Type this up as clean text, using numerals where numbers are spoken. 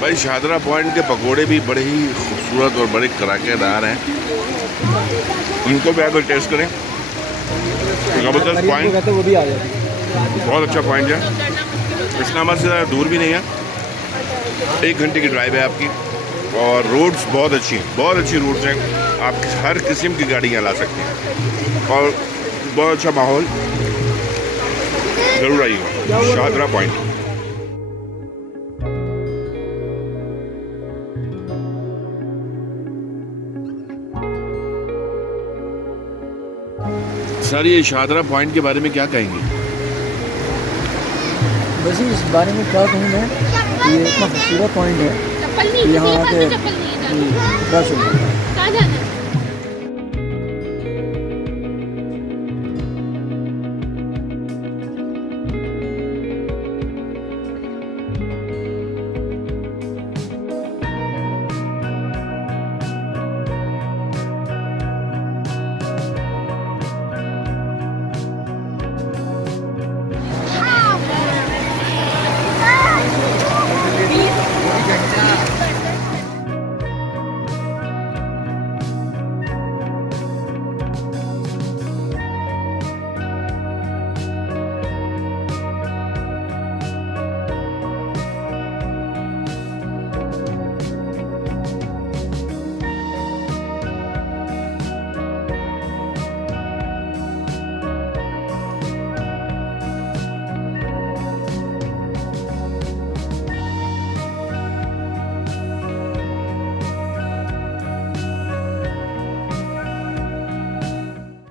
भाई शाहदरा पॉइंट के पकोड़े भी बड़े ही खूबसूरत और बड़े कराकेदार हैं, उनको भी आकर टेस्ट करें। ज़बरदस्त पॉइंट, वो भी आ जाए। बहुत अच्छा पॉइंट है। इस्लामाबाद से ज़्यादा दूर भी नहीं है, 1 घंटे की ड्राइव है आपकी। और रोड्स बहुत अच्छी हैं, बहुत अच्छी रोड्स हैं, आप हर किस्म की गाड़ियाँ ला सकते हैं और बहुत अच्छा माहौल। ज़रूर आइएगा शाहदरा पॉइंट। सर ये शाहदरा पॉइंट के बारे में क्या कहेंगे? वैसे इस बारे में क्या कहूँ मैं, ये इतना खूबसूरत पॉइंट है, यहाँ आके बस